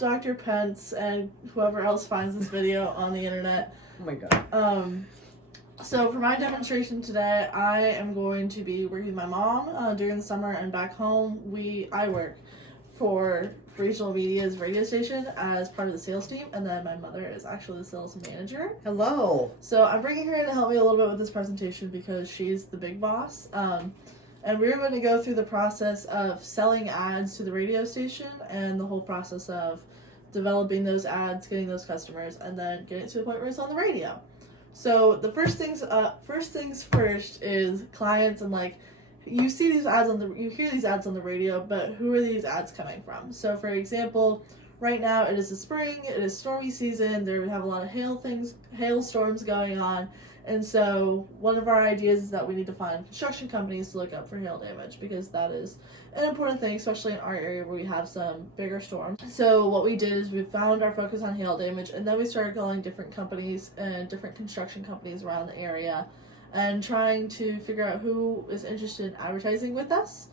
Dr. Pence and whoever else finds this video on the internet. Oh my god. So for my demonstration today, I am going to be working with my mom during the summer, and back home I work for Regional Media's radio station as part of the sales team, and then my mother is actually the sales manager. Hello. So I'm bringing her in to help me a little bit with this presentation because she's the big boss. And we're going to go through the process of selling ads to the radio station and the whole process of developing those ads, getting those customers, and then getting it to the point where it's on the radio. So the first things first is clients, and like you hear these ads on the radio, but who are these ads coming from? So for example, right now it is the spring, it is stormy season, there we have a lot of hailstorms going on, and so one of our ideas is that we need to find construction companies to look up for hail damage, because that is an important thing, especially in our area where we have some bigger storms. So what we did is we found our focus on hail damage, and then we started calling different companies and different construction companies around the area and trying to figure out who is interested in advertising with us.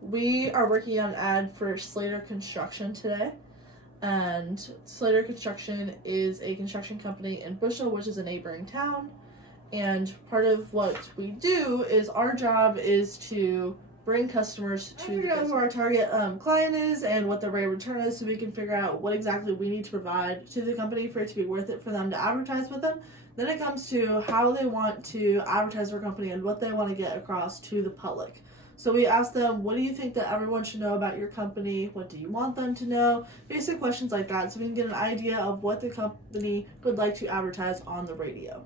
We are working on an ad for Slater Construction today. And Slater Construction is a construction company in Bushel, which is a neighboring town. And part of what we do is our job is to bring customers to figure out who our target client is and what the rate of return is, so we can figure out what exactly we need to provide to the company for it to be worth it for them to advertise with them. Then it comes to how they want to advertise their company and what they want to get across to the public. So we ask them, what do you think that everyone should know about your company? What do you want them to know? Basic questions like that, so we can get an idea of what the company would like to advertise on the radio.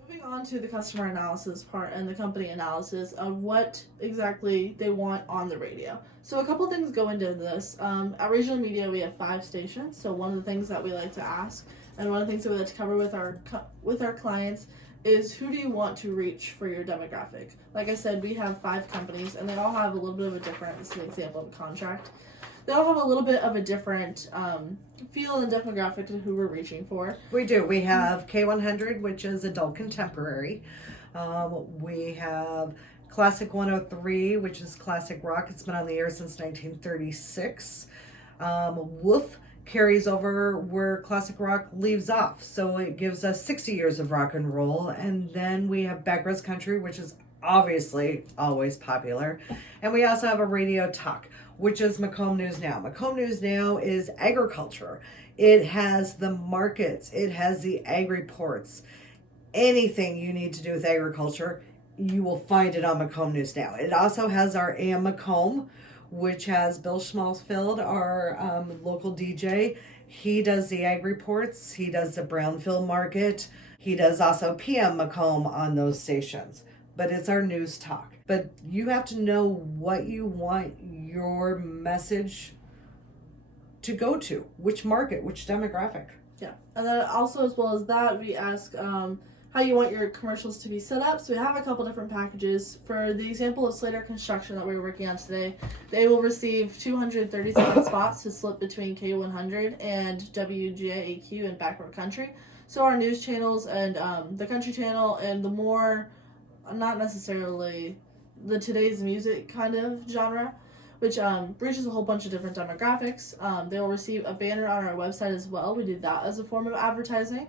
Moving on to the customer analysis part and the company analysis of what exactly they want on the radio. So a couple things go into this. At Regional Media, we have 5 stations. So one of the things that we like to ask, and one of the things that we like to cover with our clients, is who do you want to reach for your demographic? Like I said, we have 5 companies, and they all have a little bit of a different, this is an example of a contract. They all have a little bit of a different feel and demographic to who we're reaching for. We do. We have K100, which is adult contemporary. We have Classic 103, which is classic rock. It's been on the air since 1936. Wolf carries over where classic rock leaves off, so it gives us 60 years of rock and roll. And then we have backwoods country, which is obviously always popular, and we also have a radio talk, which is Macomb News Now. Macomb News Now is agriculture. It has the markets, it has the ag reports. Anything you need to do with agriculture, you will find it on Macomb News Now. It also has our AM Macomb, which has Bill Schmalzfeld, our local DJ. He does the ag reports. He does the Brownfield Market. He does also PM Macomb on those stations. But it's our news talk. But you have to know what you want your message to go to, which market, which demographic. Yeah, and then also as well as that, we ask how you want your commercials to be set up. So we have a couple different packages. For the example of Slater Construction that we're working on today, they will receive 237 spots to split between K100 and WJAQ and Backward Country. So our news channels and the country channel and the more, not necessarily the today's music kind of genre, which reaches a whole bunch of different demographics. They will receive a banner on our website as well. We do that as a form of advertising.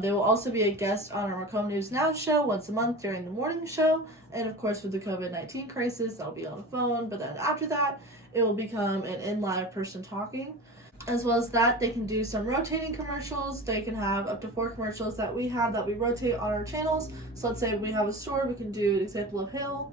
They will also be a guest on our Macomb News Now show once a month during the morning show. And of course, with the COVID-19 crisis, they'll be on the phone. But then after that, it will become an in-live person talking. As well as that, they can do some rotating commercials. They can have up to 4 commercials that we rotate on our channels. So let's say we have a store, we can do an example of hail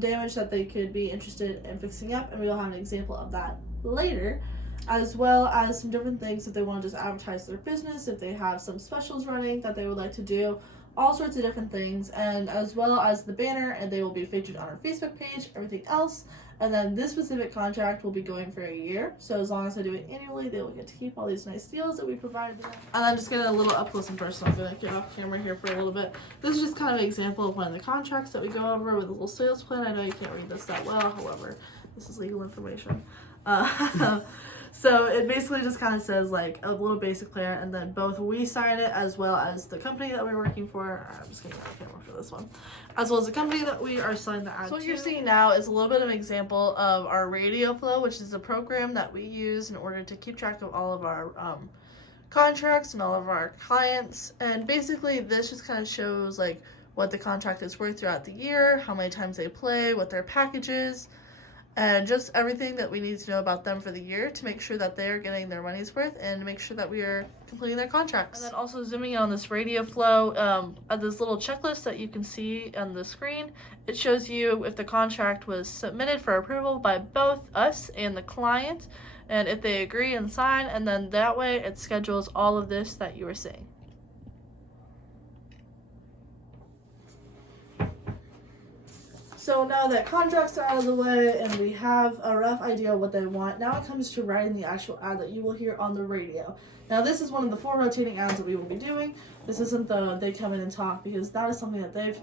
damage that they could be interested in fixing up. And we'll have an example of that later, as well as some different things if they want to just advertise their business, if they have some specials running that they would like to do, all sorts of different things, and as well as the banner, and they will be featured on our Facebook page, everything else. And then this specific contract will be going for a year, so as long as they do it annually, they will get to keep all these nice deals that we provided them. And I'm just getting a little up close and personal. I'm going to get off camera here for a little bit. This is just kind of an example of one of the contracts that we go over with a little sales plan. I know you can't read this that well, however, this is legal information. So it basically just kind of says like a little basic plan, and then both we sign it as well as the company that we're working for. I'm just gonna get a camera for this one, as well as the company that we are selling the ad to. So what you're seeing now is a little bit of an example of our radio flow, which is a program that we use in order to keep track of all of our contracts and all of our clients. And basically this just kind of shows like what the contract is worth throughout the year, how many times they play, what their package is, and just everything that we need to know about them for the year to make sure that they're getting their money's worth and to make sure that we are completing their contracts. And then also zooming in on this radio flow, this little checklist that you can see on the screen, it shows you if the contract was submitted for approval by both us and the client, and if they agree and sign, and then that way it schedules all of this that you are seeing. So now that contracts are out of the way and we have a rough idea of what they want, now it comes to writing the actual ad that you will hear on the radio. Now this is one of the 4 rotating ads that we will be doing. This isn't the they come in and talk, because that is something that they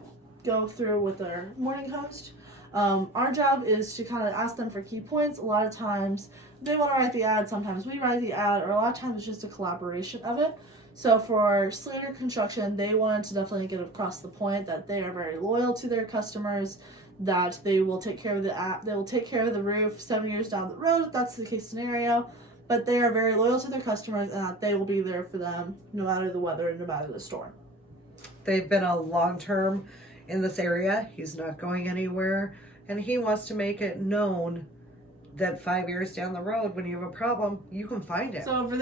go through with their morning host. Our job is to kind of ask them for key points. A lot of times they want to write the ad, sometimes we write the ad, or a lot of times it's just a collaboration of it. So for Slater Construction, they wanted to definitely get across the point that they are very loyal to their customers, that they will take care of they will take care of the roof 7 years down the road if that's the case scenario, but they are very loyal to their customers and that they will be there for them no matter the weather, no matter the storm. They've been a long-term in this area. He's not going anywhere, and he wants to make it known that 5 years down the road, when you have a problem, you can find it. So for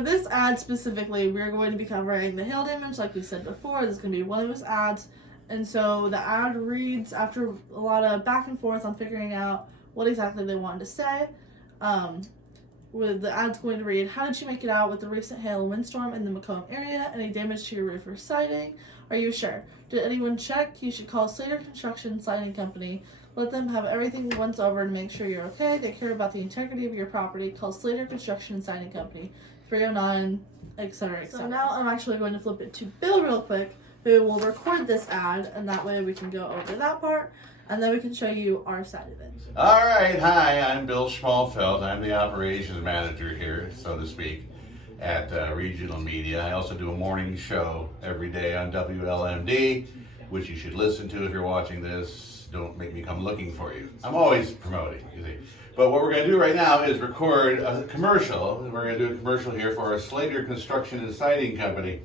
this ad specifically, we're going to be covering the hail damage, like we said before. This is going to be one of his ads. And so the ad reads, after a lot of back and forth on figuring out what exactly they wanted to say, with the ad's going to read, how did you make it out with the recent hail and windstorm in the Macomb area? Any damage to your roof or siding? Are you sure? Did anyone check? You should call Slater Construction Siding Company. Let them have everything once over to make sure you're okay. They care about the integrity of your property. Call Slater Construction Siding Company, 309, etc., etc. So now I'm actually going to flip it to Bill real quick, who will record this ad, and that way we can go over that part, and then we can show you our side of it. All right, hi, I'm Bill Schmalfeld. I'm the operations manager here, so to speak, at Regional Media. I also do a morning show every day on WLMD, which you should listen to if you're watching this. Don't make me come looking for you. I'm always promoting, you see. But what we're going to do right now is record a commercial. We're going to do a commercial here for our Slater Construction and Siding Company.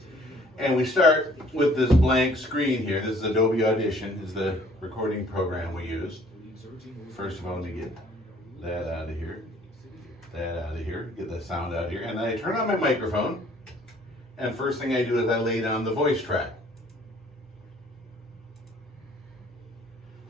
And we start with this blank screen here. This is Adobe Audition, is the recording program we use. First of all, let me get that out of here, get the sound out of here. And then I turn on my microphone, and first thing I do is I lay down the voice track.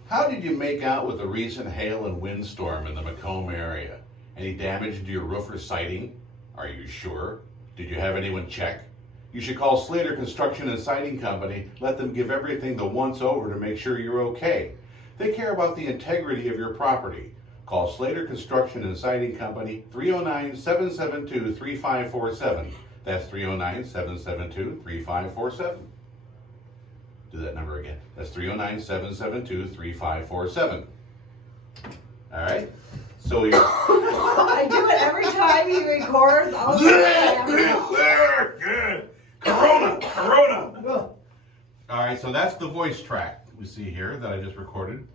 How did you make out with the recent hail and windstorm in the Macomb area? Any damage to your roof or siding? Are you sure? Did you have anyone check? You should call Slater Construction and Siding Company. Let them give everything the once over to make sure you're okay. They care about the integrity of your property. Call Slater Construction and Siding Company, 309-772-3547. That's 309-772-3547. Do that number again. That's 309-772-3547. All right? So you're... I do it every time he records. I'll do it. Good. Corona. All right, so that's the voice track we see here that I just recorded.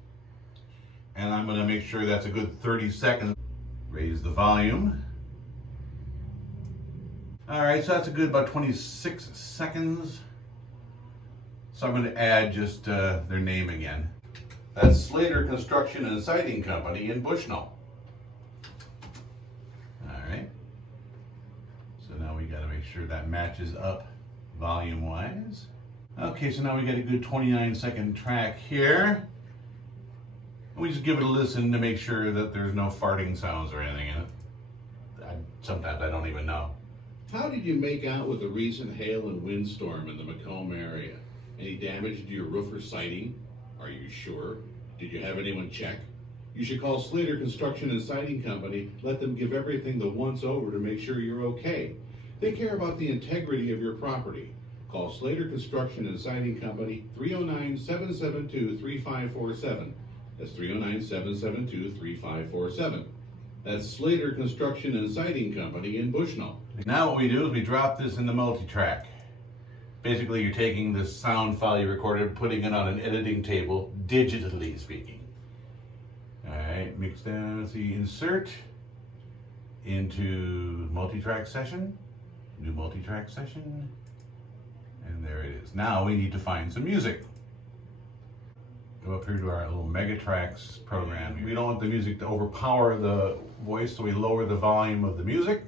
And I'm going to make sure that's a good 30 seconds. Raise the volume. All right, so that's a good about 26 seconds. So I'm going to add just their name again. That's Slater Construction and Siding Company in Bushnell. All right. So now we got to make sure that matches up volume-wise. Okay, so now we got a good 29-second track here. We just give it a listen to make sure that there's no farting sounds or anything in it. Sometimes I don't even know. How did you make out with the recent hail and windstorm in the Macomb area? Any damage to your roof or siding? Are you sure? Did you have anyone check? You should call Slater Construction and Siding Company. Let them give everything the once over to make sure you're okay. They care about the integrity of your property. Call Slater Construction and Siding Company, 309-772-3547. That's 309-772-3547. That's Slater Construction and Siding Company in Bushnell. Now what we do is we drop this in the multi-track. Basically, you're taking this sound file you recorded, putting it on an editing table, digitally speaking. All right, mix down, see, insert into multi-track session, new multi-track session, and there it is. Now we need to find some music. Go up here to our little Megatracks program. We don't want the music to overpower the voice, so we lower the volume of the music.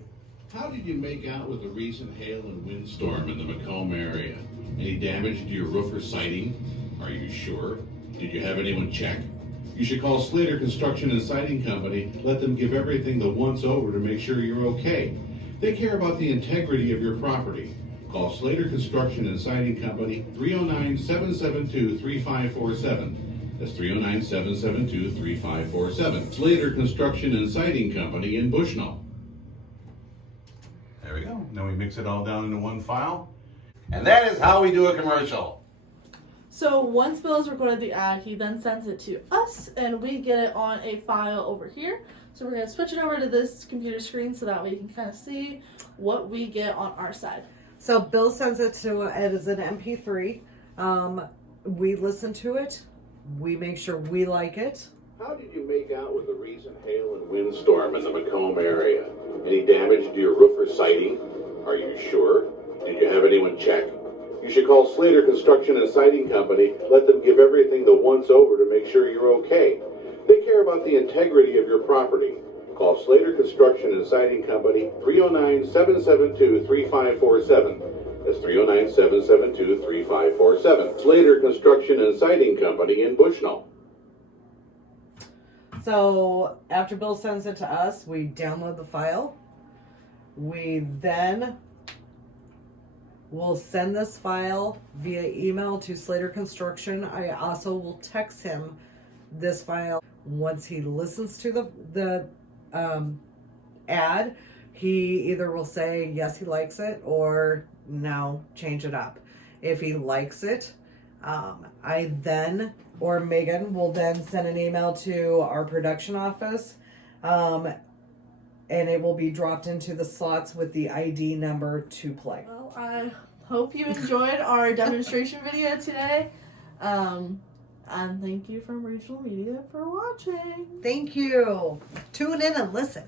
How did you make out with the recent hail and windstorm in the Macomb area? Any damage to your roof or siding? Are you sure? Did you have anyone check? You should call Slater Construction and Siding Company. Let them give everything the once over to make sure you're okay. They care about the integrity of your property. Call Slater Construction and Siding Company, 309-772-3547. That's 309-772-3547. Slater Construction and Siding Company in Bushnell. There we go. Then we mix it all down into one file. And that is how we do a commercial. So once Bill has recorded the ad, he then sends it to us, and we get it on a file over here. So we're going to switch it over to this computer screen so that way you can kind of see what we get on our side. So Bill sends it to it as an MP3. We listen to it. We make sure we like it. How did you make out with the recent hail and windstorm in the Macomb area? Any damage to your roof or siding? Are you sure? Did you have anyone check? You should call Slater Construction and Siding Company. Let them give everything the once over to make sure you're okay. They care about the integrity of your property. Call Slater Construction and Siding Company, 309-772-3547. That's 309-772-3547. Slater Construction and Siding Company in Bushnell. So after Bill sends it to us, we download the file. We then will send this file via email to Slater Construction. I also will text him this file. Once he listens to the ad, he either will say yes, he likes it, or no, change it up. If he likes it, I then, or Megan will then send an email to our production office, and it will be dropped into the slots with the ID number to play. Well, I hope you enjoyed our demonstration video today. And thank you from Regional Media for watching. Thank you. Tune in and listen.